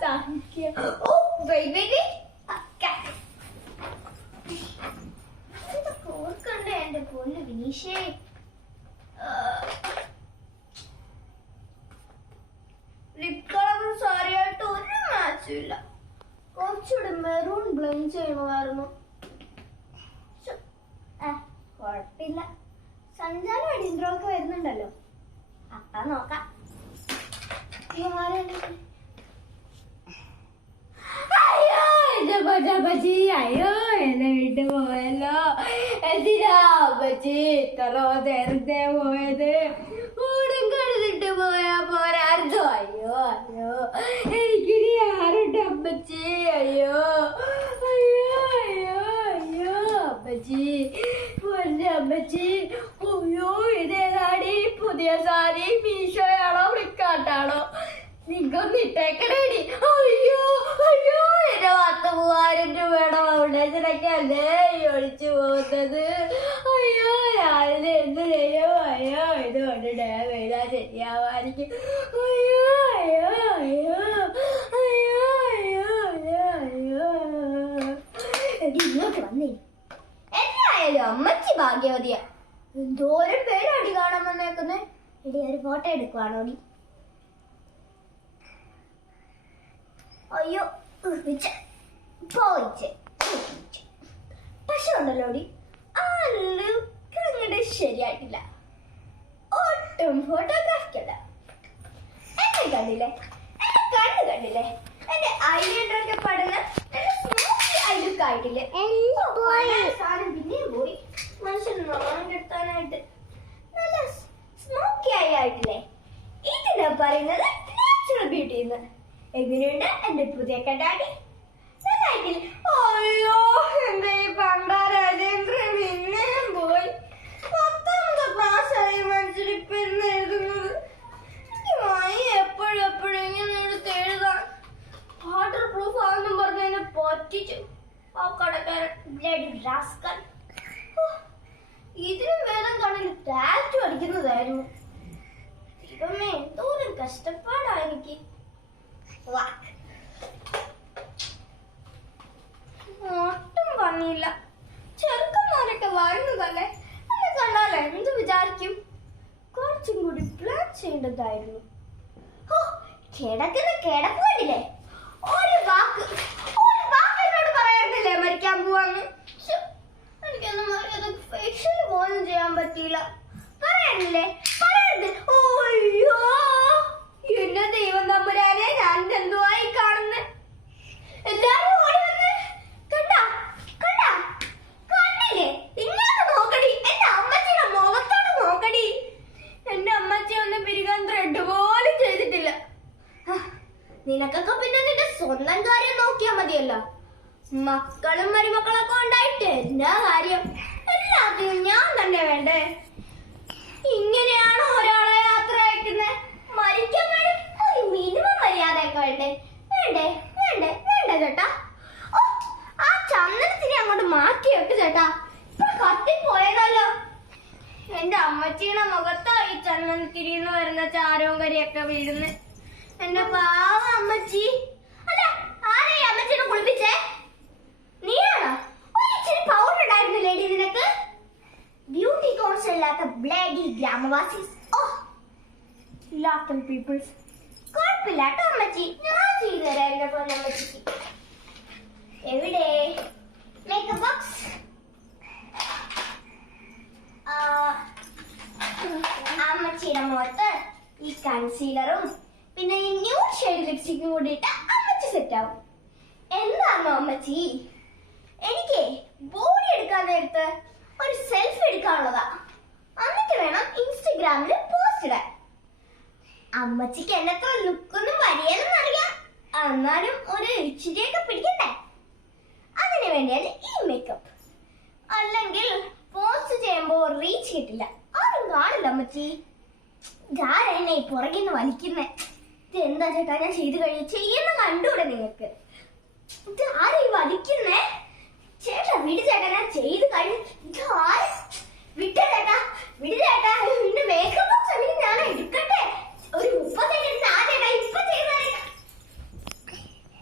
സഹിക്കുക ഓ wait wait ഇതൊക്കെ ഓർക്കണ്ടേ എന്റെ പൊന്ന് വിനീഷേ? ലിപ് കളറും സാരിയായിട്ട് ഒരു മാച്ചും ഇല്ല. കുറച്ചുകൂടെ മെറൂൺ ബ്ലെൻഡ് ചെയ്യണമായിരുന്നു. അയ്യോ എന്നെ വിട്ടു പോയല്ലോ. എന്തിനാ അപ്പച്ചി ഇത്ര നേരത്തെ പോയത്? ഊടും കഴുതിട്ട് പോയാ പോരായിരുന്നോ. അയ്യോ അയ്യോ. എനിക്കിനി ആരുണ്ട് അമ്മച്ചി? അയ്യോ അയ്യോ അയ്യോ അയ്യോ. അമ്മച്ചി പൊന്നെ അമ്മച്ചി. അയ്യോ ഇതേതാടി? പുതിയ സാരി മീഷോയാണോ ഫ്ലിപ്കാർട്ടാണോ? നിങ്ങൊന്ന് മൂവായിരം രൂപയുടെ ഫൗണ്ടേഷനൊക്കെ അല്ലേ ഈ ഒളിച്ചു പോകുന്നത്? അയ്യോ രാവിലെ എന്ത് ചെയ്യും? അയ്യോ ഇത് കൊണ്ട് ഡാമേജാ ശരിയാവാനിക്കും അയ്യോ അയ്യോ അയ്യോ അയ്യോ അയ്യോ അയ്യോ അയ്യോ. ഇങ്ങോട്ട് വന്നേ? എന്നായാലും അമ്മച്ചി ഭാഗ്യവതിയാ. എന്തോരം പേര് അടി കാണാൻ വന്നേക്കുന്നേ? എടി ഒരു ഫോട്ടോ എടുക്കുവാണോ അയ്യോ ഉറിച്ച് പോയിച്ച്. പക്ഷെ ഉണ്ടല്ലോ ആ ലുക്ക് അങ്ങോട്ട് ശരിയായിട്ടില്ല. ഒട്ടും ഫോട്ടോഗ്രാഫിക്കല്ല എന്നെ കണ്ടില്ലേ? എന്നെ കണ്ണു കണ്ടില്ലേ? എന്റെ ഐലൈനറൊക്കെ പടന്ന് ഐ ലുക്ക് ആയിട്ടില്ലേ? സാധനം പിന്നെയും പോയി. മനുഷ്യൻ നാണം കെടുത്താനായിട്ട്. നല്ല സ്മോക്കി ആയി ആയിട്ടില്ലേ? ഇതിനാ പറയുന്നത് നാച്ചുറൽ ബ്യൂട്ടി എന്ന് എങ്ങനെയുണ്ട് എന്റെ പുതിയ കണ്ടാടി അയ്യോ എന്റെ ഈ പണ്ട രാജേന്ദ്രൻ പോയി. പത്താമത്തെ ക്ലാസ്സായി മനുഷ്യരിപ്പ് ഇന്ന് എഴുതുന്നത്. മായി എപ്പോഴും എപ്പോഴും ഇങ്ങനെ എടുത്ത് എഴുതാൻ. വാട്ടർ പ്രൂഫ് ആണെന്നും ആ കടക്കാരൻ ബ്ലഡ് റാസ്കൽ. ഇതിനും വേദം കണ്ണിൽ ടാറ്റു അടിക്കുന്നതായിരുന്നു. ദൈവമേ എന്തോരം കഷ്ടപ്പാടാ എനിക്ക്. വാക്ക്. ചെയ്യേണ്ടതായിരുന്നു. കിടക്കുന്ന കിടപ്പ് കണ്ടില്ലേ ഒരു വാക്ക് ഒരു വാക്ക് എന്നോട് പറയാറില്ലേ മരിക്കാൻ പോവാന്ന്? എനിക്കൊന്നും മര്യാദ ഫേഷ്യൽ പോലും ചെയ്യാൻ പറ്റിയില്ല. പറയാനില്ലേ പറയരുത് ഓയ്യോ എന്നെ ദൈവം തമ്പുരാനെ ഞാൻ എന്തുവായി കാണുന്നത് എല്ലാരും ഓടി വന്ന് കണ്ടാ കണ്ടാ കണ്ടില്ലേ ഇങ്ങോട്ട് നോക്കടി എന്റെ അമ്മച്ചിയുടെ മുഖത്തോട്ട് നോക്കടി എന്റെ അമ്മച്ചി ഒന്ന് പിരികാൻ ത്രെഡ് പോലും ചെയ്തിട്ടില്ല ഹ, നിനക്കൊക്കെ പിന്നെ നിന്റെ സ്വന്തം കാര്യം നോക്കിയാ മതിയല്ലോ. മക്കളും മരുമക്കളൊക്കെ ഉണ്ടായിട്ട് എന്നാ കാര്യം? എല്ലാത്തിനും ഞാൻ തന്നെ വേണ്ടേ? ഇങ്ങനെയാണോ ഒരാളെ യാത്ര അയക്കുന്നത് മരിക്കാൻ വേണ്ടി ഒരു മിനിമം മര്യാദയൊക്കെ വേണ്ടേ? വേണ്ടേ? വേണ്ടേ? വേണ്ടേ ചേട്ടാ? ഓ ആ ചന്ദനത്തിനെ അങ്ങോട്ട് മാറ്റി വെക്ക് ചേട്ടാ കത്തിപ്പോയതല്ലോ എന്റെ അമ്മച്ചീടെ മുഖത്തോ ഈ ചന്ദനത്തിരിന്ന് വരുന്ന ചാരവും കരിയൊക്കെ വീഴുന്നത് എന്റെ പാവ അമ്മച്ചി. അല്ല ആരാ അമ്മച്ചിനെ കുളിപ്പിച്ചേ? നീയാണോ? ഒരു ഇച്ചിരി പൗഡർ ലേഡി നിനക്ക് ബ്യൂട്ടി കോൺസ് ഇല്ലാത്ത ബ്ലേഡി ഗ്രാമവാസി ഓ പീപ്പിൾസ് കുഴപ്പമില്ല കേട്ടോ അമ്മച്ചി. ഞാൻ ചെയ്തു തരാം എന്റെ പോലെ അമ്മച്ചിക്ക്. എവിടെ? മേക്കപ്പ് ബോക്സ് അമ്മച്ചിയുടെ മുഖത്ത് ഈ കൺസീലറും പിന്നെ ഈ ന്യൂ ഷെയ്ഡ് ലിപ്സ്റ്റിക് കൂടി ഇട്ട അമ്മച്ചി സെറ്റ് ആവും. എന്താണോ അമ്മച്ചി? എനിക്ക് ബോഡി എടുക്കാൻ നേരത്ത് ഒരു സെൽഫി എടുക്കാനുള്ളതാ. എന്നിട്ട് വേണം ഇൻസ്റ്റഗ്രാമിൽ പോസ്റ്റ് ഇടാൻ. അമ്മച്ചിക്ക് എന്നത്ര ലുക്കൊന്നും വരികയെന്ന് അറിയാം എന്നാലും ഒരു ഇച്ചിരിയൊക്കെ പിടിക്കണ്ടേ അതിനു വേണ്ടിയാണ് ഈ മേക്കപ്പ് അല്ലെങ്കിൽ പോസ്റ്റ് ചെയ്യുമ്പോൾ റീച്ച് കിട്ടില്ല. ആരും കാണില്ല അമ്മച്ചി. ഗാരെന്നെ പുറകിൽ നിന്ന് വലിക്കുന്നേ? ഇത് എന്താ ചേട്ടാ? ഞാൻ ചെയ്തു കഴിഞ്ഞു ചെയ്യുന്ന കണ്ടൂടെ നിങ്ങൾക്ക്? ഇത് ആരാ വലിക്കുന്നേ ചേട്ടാ വീട് ചേട്ടാ ഞാൻ ചെയ്ത് കഴിഞ്ഞ്